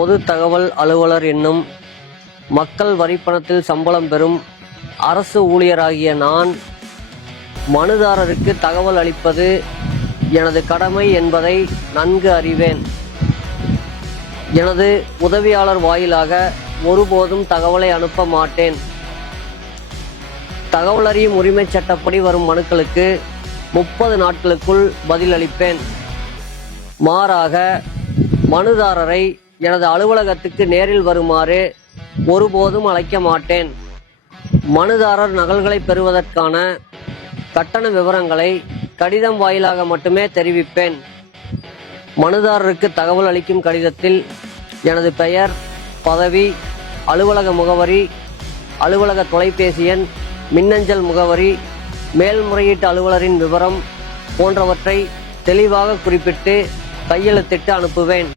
பொது தகவல் அலுவலர் என்னும் மக்கள் வரிப்பணத்தில் சம்பளம் பெறும் அரசு ஊழியராகிய நான் மனுதாரருக்கு தகவல் அளிப்பது எனது கடமை என்பதை நன்கு அறிவேன். எனது உதவியாளர் வாயிலாக ஒருபோதும் தகவலை அனுப்ப மாட்டேன். தகவல் அறியும் உரிமை சட்டப்படி வரும் மனுக்களுக்கு 30 நாட்களுக்குள் பதிலளிப்பேன். மாறாக மனுதாரரை எனது அலுவலகத்துக்கு நேரில் வருமாறு ஒருபோதும் அழைக்க மாட்டேன். மனுதாரர் நகல்களை பெறுவதற்கான கட்டண விவரங்களை கடிதம் வாயிலாக மட்டுமே தெரிவிப்பேன். மனுதாரருக்கு தகவல் அளிக்கும் கடிதத்தில் எனது பெயர், பதவி, அலுவலக முகவரி, அலுவலக தொலைபேசி எண், மின்னஞ்சல் முகவரி, மேல்முறையீட்டு அலுவலரின் விவரம் போன்றவற்றை தெளிவாக குறிப்பிட்டு கையெழுத்திட்டு அனுப்புவேன்.